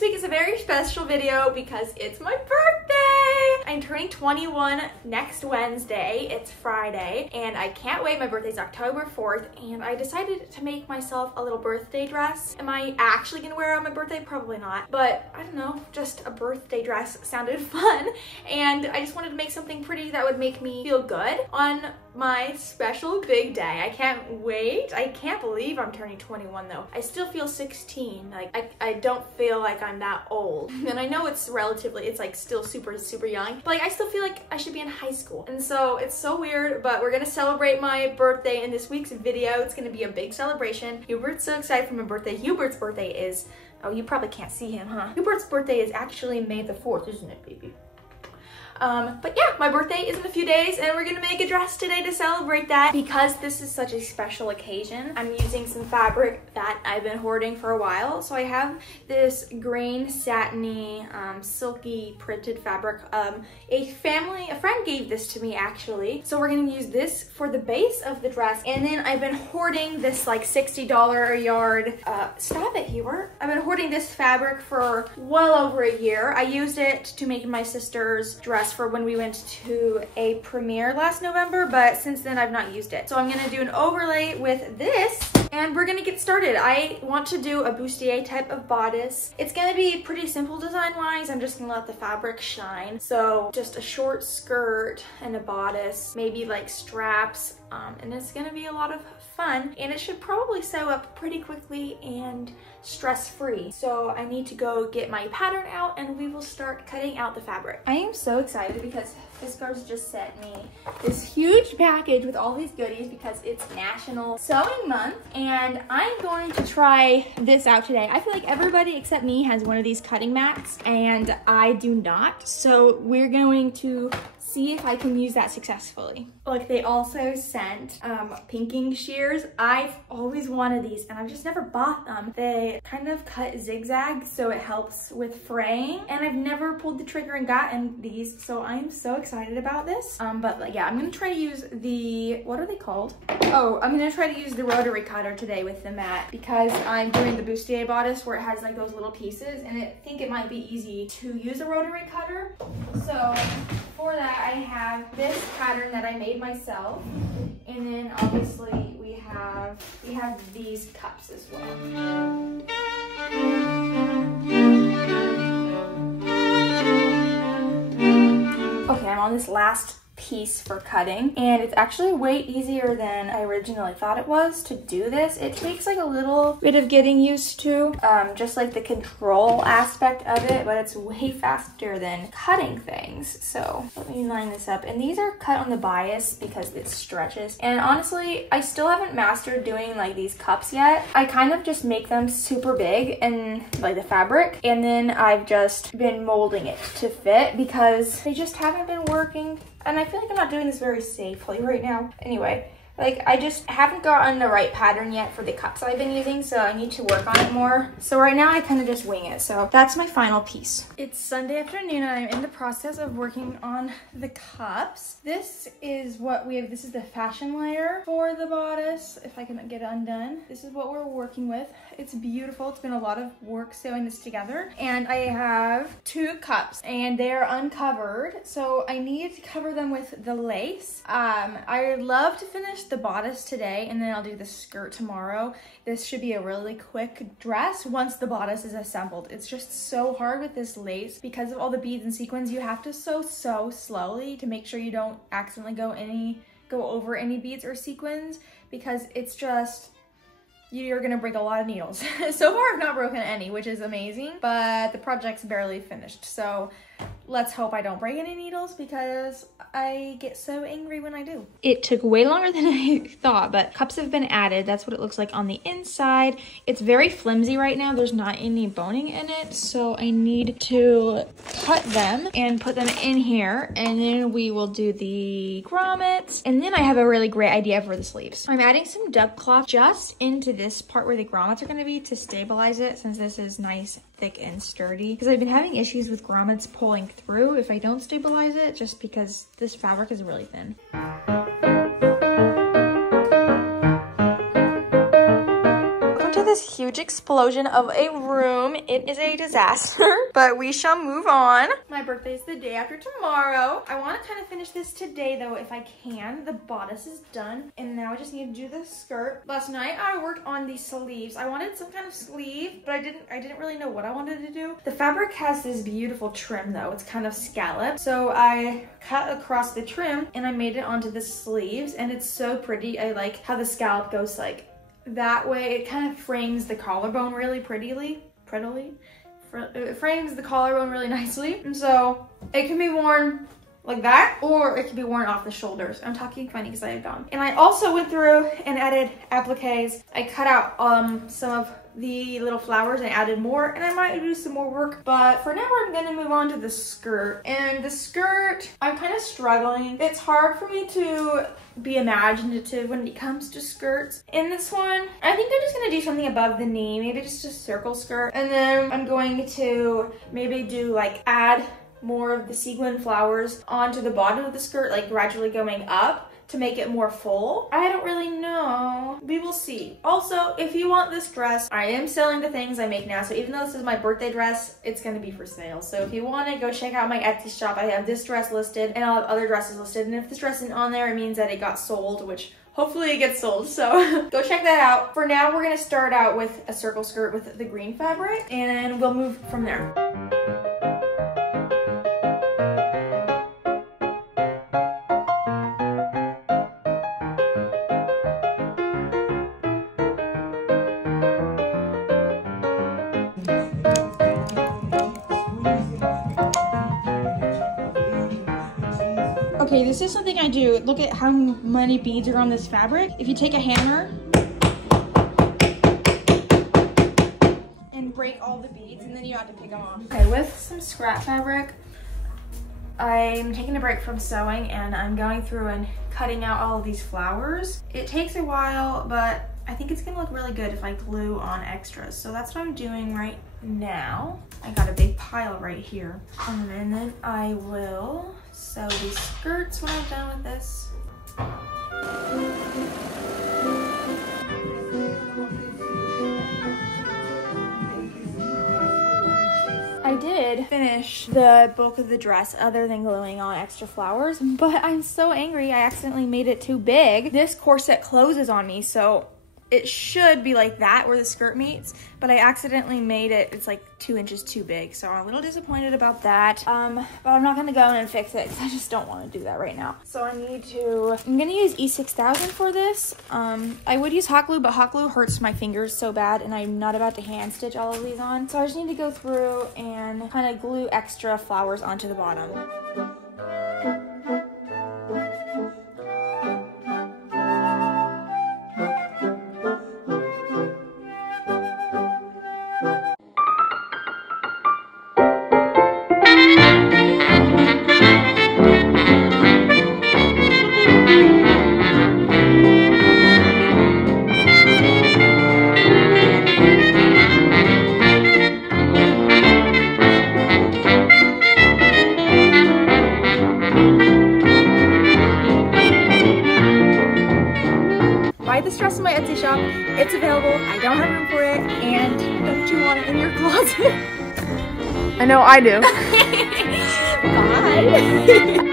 This week is a very special video because it's my birthday! I'm turning 21 next Wednesday. It's Friday, and I can't wait. My birthday's October 4th, and I decided to make myself a little birthday dress. Am I actually gonna wear it on my birthday? Probably not, but I don't know, just a birthday dress sounded fun, and I just wanted to make something pretty that would make me feel good on my special big day. I can't wait. I can't believe I'm turning 21 though. I still feel 16. Like I don't feel like I'm that old. And I know it's relatively, it's like still super young, but like I still feel like I should be in high school. And so it's so weird, but we're gonna celebrate my birthday in this week's video. It's gonna be a big celebration. Hubert's so excited for my birthday. Hubert's birthday is, oh, you probably can't see him, huh? Hubert's birthday is actually May the 4th, isn't it, baby? But yeah, my birthday is in a few days, and we're gonna make a dress today to celebrate that. Because this is such a special occasion, I'm using some fabric that I've been hoarding for a while. So I have this green satiny, silky printed fabric. A friend gave this to me actually. So we're gonna use this for the base of the dress. And then I've been hoarding this like $60 a yard, stop it, Hubert. I've been hoarding this fabric for well over a year. I used it to make my sister's dress for when we went to a premiere last November, but since then I've not used it. So I'm gonna do an overlay with this, and we're gonna get started. I want to do a bustier type of bodice. It's gonna be pretty simple design-wise. I'm just gonna let the fabric shine. So just a short skirt and a bodice, maybe like straps, and it's gonna be a lot of fun, and it should probably sew up pretty quickly and stress-free. So I need to go get my pattern out, and we will start cutting out the fabric. I am so excited because Fiskars just sent me this huge package with all these goodies because it's National Sewing Month, and I'm going to try this out today. I feel like everybody except me has one of these cutting mats, and I do not. So we're going to see if I can use that successfully. Like, they also sent pinking shears. I've always wanted these, and I've just never bought them. They kind of cut zigzag, so it helps with fraying, and I've never pulled the trigger and gotten these, so I'm so excited about this. But yeah, I'm gonna try to use the, what are they called? Oh, I'm gonna try to use the rotary cutter today with the mat because I'm doing the bustier bodice where it has like those little pieces, and I think it might be easy to use a rotary cutter. So for that, I have this pattern that I made myself, and then obviously we have these cups as well. Okay, I'm on this last piece for cutting, and it's actually way easier than I originally thought it was to do this. It takes like a little bit of getting used to, just like the control aspect of it, but it's way faster than cutting things. So let me line this up, and these are cut on the bias because it stretches. And honestly, I still haven't mastered doing like these cups yet. I kind of just make them super big and like the fabric, and then I've just been molding it to fit because they just haven't been working. And I feel like I'm not doing this very safely right now. Anyway, like I just haven't gotten the right pattern yet for the cups I've been using, so I need to work on it more. So right now I kind of just wing it. So that's my final piece. It's Sunday afternoon, and I'm in the process of working on the cups. This is what we have. This is the fashion layer for the bodice. If I can get it undone, this is what we're working with. It's beautiful. It's been a lot of work sewing this together. And I have 2 cups, and they're uncovered, so I need to cover them with the lace. I would love to finish the bodice today, and then I'll do the skirt tomorrow. This should be a really quick dress once the bodice is assembled. It's just so hard with this lace because of all the beads and sequins. You have to sew so slowly to make sure you don't accidentally go over any beads or sequins, because it's just, you're gonna break a lot of needles. So far I've not broken any, which is amazing, but the project's barely finished. So let's hope I don't break any needles because I get so angry when I do. It took way longer than I thought, but cups have been added. That's what it looks like on the inside. It's very flimsy right now. There's not any boning in it, so I need to cut them and put them in here, and then we will do the grommets. And then I have a really great idea for the sleeves. I'm adding some duck cloth just into this part where the grommets are gonna be to stabilize it, since this is nice, thick, and sturdy. Because I've been having issues with grommets pulling through if I don't stabilize it, just because this fabric is really thin. Welcome to this huge explosion of a room. It is a disaster, but we shall move on. My birthday is the day after tomorrow. I want to kind of finish this today though, if I can. The bodice is done, and now I just need to do the skirt. Last night I worked on the sleeves. I wanted some kind of sleeve, but I didn't really know what I wanted to do. The fabric has this beautiful trim though. It's kind of scalloped. So I cut across the trim and I made it onto the sleeves, and it's so pretty. I like how the scallop goes like that way. It kind of frames the collarbone really prettily. It frames the collarbone really nicely. And so it can be worn like that, or it can be worn off the shoulders. I'm talking funny because I have gone. And I also went through and added appliques. I cut out some of the little flowers and added more, and I might do some more work, but for now I'm gonna move on to the skirt. And the skirt, I'm kind of struggling. It's hard for me to be imaginative when it comes to skirts. In this one, I think I'm just gonna do something above the knee, maybe just a circle skirt, and then I'm going to maybe do like add more of the sequin flowers onto the bottom of the skirt, like gradually going up to make it more full. I don't really know. We will see. Also, if you want this dress, I am selling the things I make now. So even though this is my birthday dress, it's gonna be for sale. So if you want it, go check out my Etsy shop. I have this dress listed, and I'll have other dresses listed. And if this dress isn't on there, it means that it got sold, which hopefully it gets sold. So go check that out. For now, we're gonna start out with a circle skirt with the green fabric, and we'll move from there. Okay, this is something I do. Look at how many beads are on this fabric. If you take a hammer and break all the beads, and then you have to pick them off. Okay, with some scrap fabric, I'm taking a break from sewing, and I'm going through and cutting out all of these flowers. It takes a while, but I think it's gonna look really good if I glue on extras. So that's what I'm doing right now. I got a big pile right here. And then I will sew these skirts when I'm done with this. I did finish the bulk of the dress other than gluing on extra flowers, but I'm so angry I accidentally made it too big. This corset closes on me, so it should be like that where the skirt meets, but I accidentally made it, it's like 2 inches too big, so I'm a little disappointed about that. But I'm not gonna go in and fix it because I just don't want to do that right now. So I'm gonna use E6000 for this. I would use hot glue, but hot glue hurts my fingers so bad, and I'm not about to hand stitch all of these on. So I just need to go through and kind of glue extra flowers onto the bottom. Buy this dress in my Etsy shop. It's available. I don't have room for it, and don't you want it in your closet? I know I do. Bye.